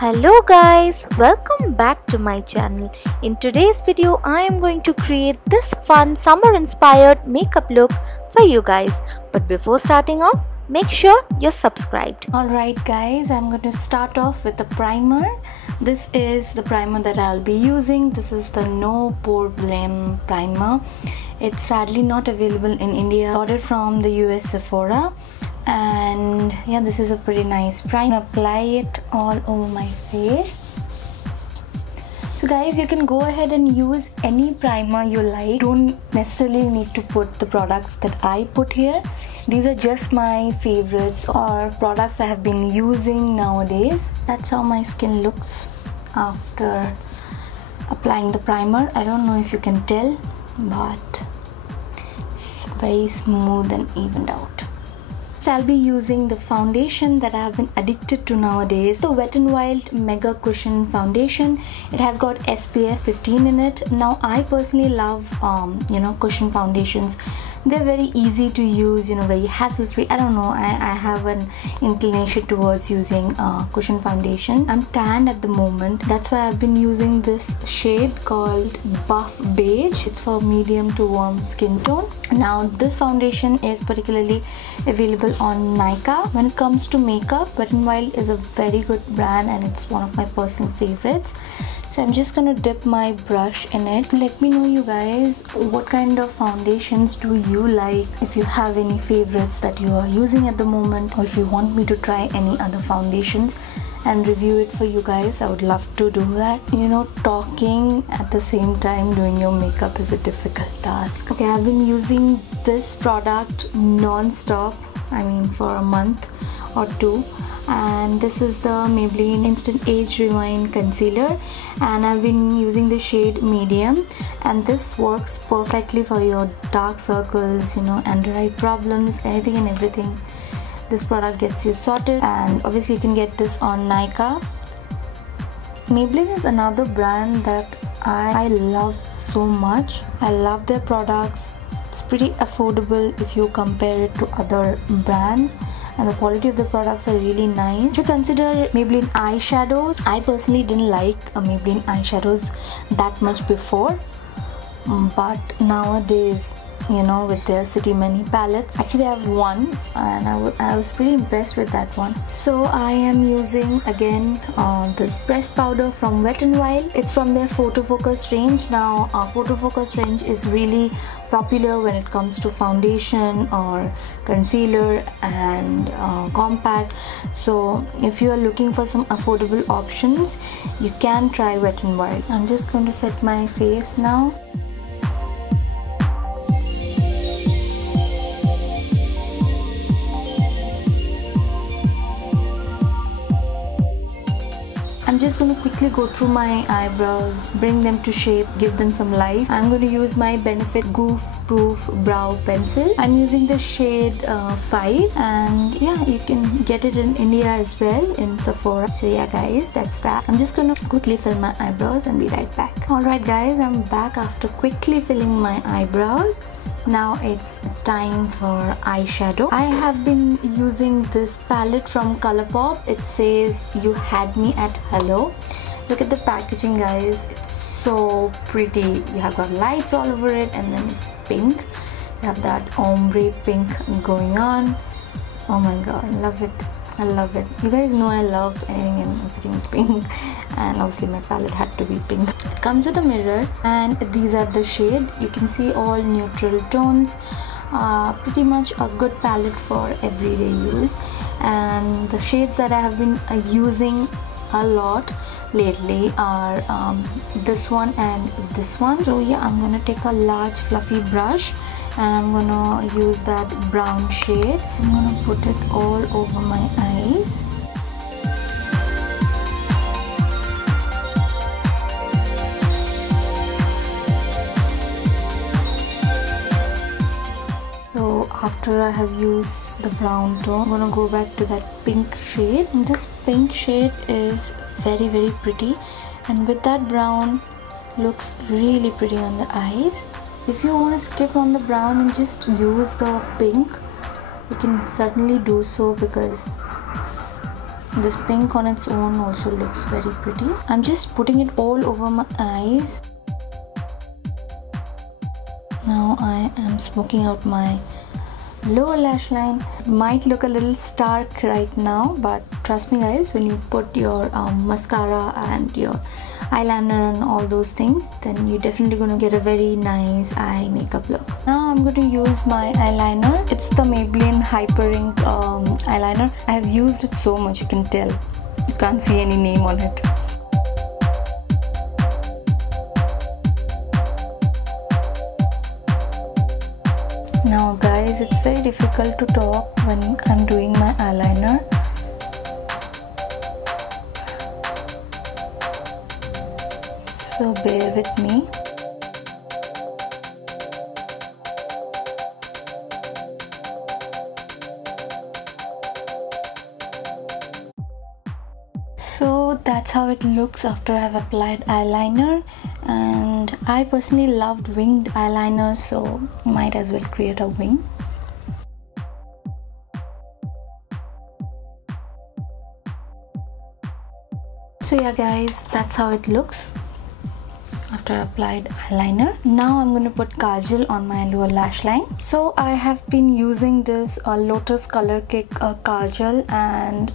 Hello guys, welcome back to my channel. In today's video, I am going to create this fun summer inspired makeup look for you guys. But before starting off, make sure you're subscribed. Alright guys, I'm going to start off with the primer. This is the primer that I'll be using. This is the No Poreblem Primer. It's sadly not available in India. Ordered from the US Sephora. And yeah, this is a pretty nice primer. Apply it all over my face. So guys, you can go ahead and use any primer you like. Don't necessarily need to put the products that I put here. These are just my favorites or products I have been using nowadays. That's how my skin looks after applying the primer. I don't know if you can tell, but it's very smooth and evened out. I'll be using the foundation that I have been addicted to nowadays, the Wet n Wild MegaCushion foundation. It has got SPF 15 in it. Now I personally love cushion foundations. They're very easy to use, very hassle-free. I don't know, I have an inclination towards using cushion foundation. I'm tanned at the moment, that's why I've been using this shade called Beige. It's for medium to warm skin tone. Now this foundation is particularly available on Nykaa. When it comes to makeup, Wet n Wild is a very good brand and it's one of my personal favorites. So I'm just gonna dip my brush in it. Let me know, you guys, what kind of foundations do you like, if you have any favorites that you are using at the moment, or if you want me to try any other foundations and review it for you guys. I would love to do that. Talking at the same time doing your makeup is a difficult task. Okay, I've been using this product non-stop, for a month or two. And this is the Maybelline Instant Age Rewind Concealer, and I've been using the shade medium, and this works perfectly for your dark circles, under eye problems, anything and everything. This product gets you sorted, and obviously you can get this on Nykaa. Maybelline is another brand that I love so much. I love their products. It's pretty affordable if you compare it to other brands, and the quality of the products are really nice. If you consider Maybelline eyeshadows, I personally didn't like Maybelline eyeshadows that much before, but nowadays, with their City Many palettes, actually I have one and I was pretty impressed with that one. So I am using again this pressed powder from Wet n Wild. It's from their Photo Focus range. Now Photo Focus range is really popular when it comes to foundation or concealer and compact. So if you are looking for some affordable options, you can try Wet n Wild. I'm just going to set my face now. I'm just going to quickly go through my eyebrows, bring them to shape, give them some life. I'm going to use my Benefit Goof Proof Brow Pencil. I'm using the shade 5, and yeah, you can get it in India as well in Sephora. So yeah guys, that's that. I'm just going to quickly fill my eyebrows and be right back. Alright guys, I'm back after quickly filling my eyebrows. Now it's time for eyeshadow. I have been using this palette from Colourpop. It says "You Had Me at Hello." Look at the packaging guys, it's so pretty. You have got lights all over it, and then it's pink. You have that ombre pink going on. Oh my god, I love it. I love it. You guys know I love anything and everything pink, and obviously my palette had to be pink. It comes with a mirror, and these are the shade. You can see all neutral tones. Pretty much a good palette for everyday use. And the shades that I have been using a lot lately are this one and this one. So yeah, I'm gonna take a large fluffy brush and I'm gonna use that brown shade. I'm gonna put it all over my eyes. So after I have used the brown tone, I'm gonna go back to that pink shade. And this pink shade is very pretty, and with that brown looks really pretty on the eyes. If you want to skip on the brown and just use the pink, you can certainly do so, because This pink on its own also looks very pretty. I'm just putting it all over my eyes. Now I am smoking out my lower lash line. Might look a little stark right now, but trust me guys, when you put your mascara and your eyeliner and all those things, then you're definitely going to get a very nice eye makeup look. Now I'm going to use my eyeliner. It's the Maybelline Hyper Ink eyeliner. I have used it so much, you can tell. You can't see any name on it. Now guys, it's very difficult to talk when I'm doing my eyeliner. So bear with me. So that's how it looks after I've applied eyeliner, and I personally loved winged eyeliner, so might as well create a wing. So yeah guys, that's how it looks after I applied eyeliner. Now I'm going to put kajal on my lower lash line. So I have been using this Lotus Color Kick kajal, and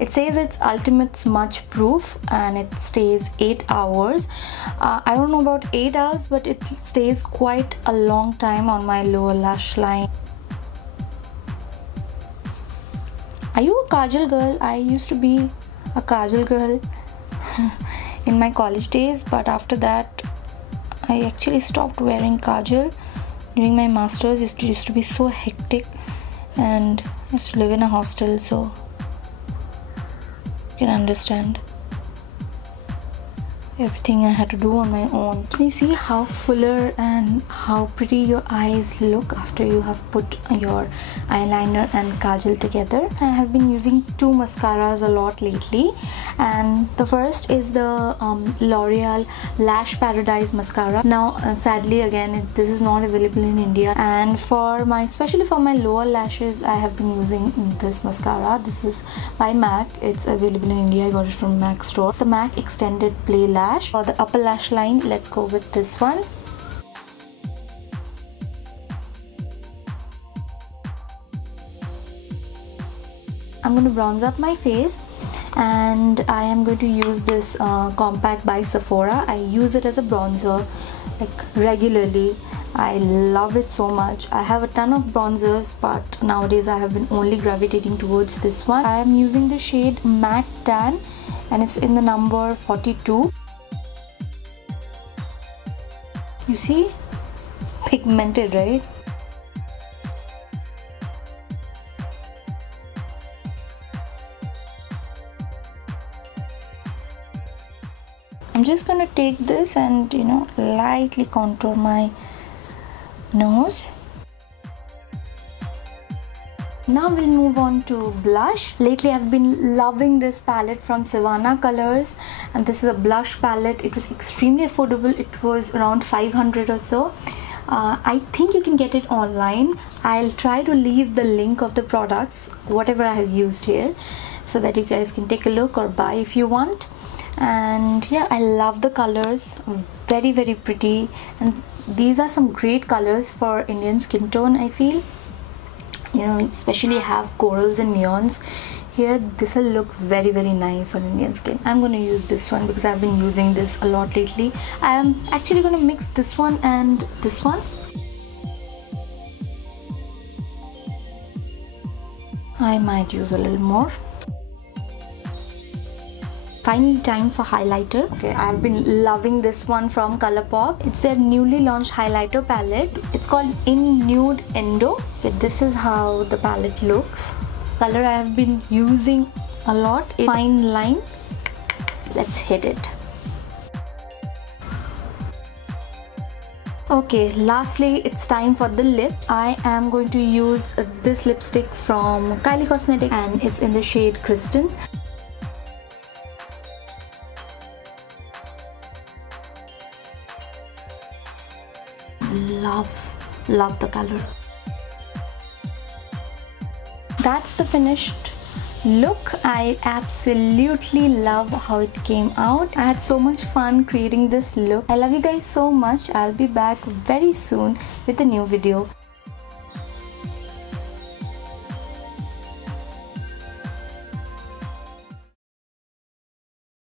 it says it's ultimate smudge proof and it stays 8 hours. I don't know about 8 hours, but it stays quite a long time on my lower lash line. Are you a kajal girl? I used to be a kajal girl in my college days, but after that I actually stopped wearing kajal. During my masters it used to be so hectic, and I used to live in a hostel, so you can understand everything I had to do on my own. Can you see how fuller and how pretty your eyes look after you have put your eyeliner and kajal together? I have been using two mascaras a lot lately, and the first is the L'Oreal Lash Paradise mascara. Now sadly again this is not available in India, and especially for my lower lashes I have been using this mascara. This is by MAC. It's available in India. I got it from MAC store. It's the MAC Extended Play Lash. For the upper lash line, let's go with this one. I'm going to bronze up my face, and I am going to use this compact by Sephora. I use it as a bronzer like regularly. I love it so much. I have a ton of bronzers, but nowadays I have been only gravitating towards this one. I am using the shade Matte Tan, and it's in the number 42. You see? Pigmented, right? I'm just gonna take this and lightly contour my nose. Now we'll move on to blush. Lately I've been loving this palette from Sivanna Colors, and this is a blush palette. It was extremely affordable. It was around 500 or so. I think you can get it online. I'll try to leave the link of the products, whatever I have used here, so that you guys can take a look or buy if you want. And yeah, I love the colors, very pretty, and these are some great colors for Indian skin tone. I feel, especially have corals and neons here, this will look very nice on Indian skin. I'm going to use this one because I've been using this a lot lately. I am actually going to mix this one and this one. I might use a little more. Finally, time for highlighter. Okay, I've been loving this one from Colourpop. It's their newly launched highlighter palette. It's called IN-NUDE-ENDO. Okay, this is how the palette looks. Color I have been using a lot is Fine Line. Let's hit it. Okay, lastly it's time for the lips. I am going to use this lipstick from Kylie Cosmetics, and it's in the shade KRISTEN. Love the color. That's the finished look. I absolutely love how it came out. I had so much fun creating this look. I love you guys so much. I'll be back very soon with a new video.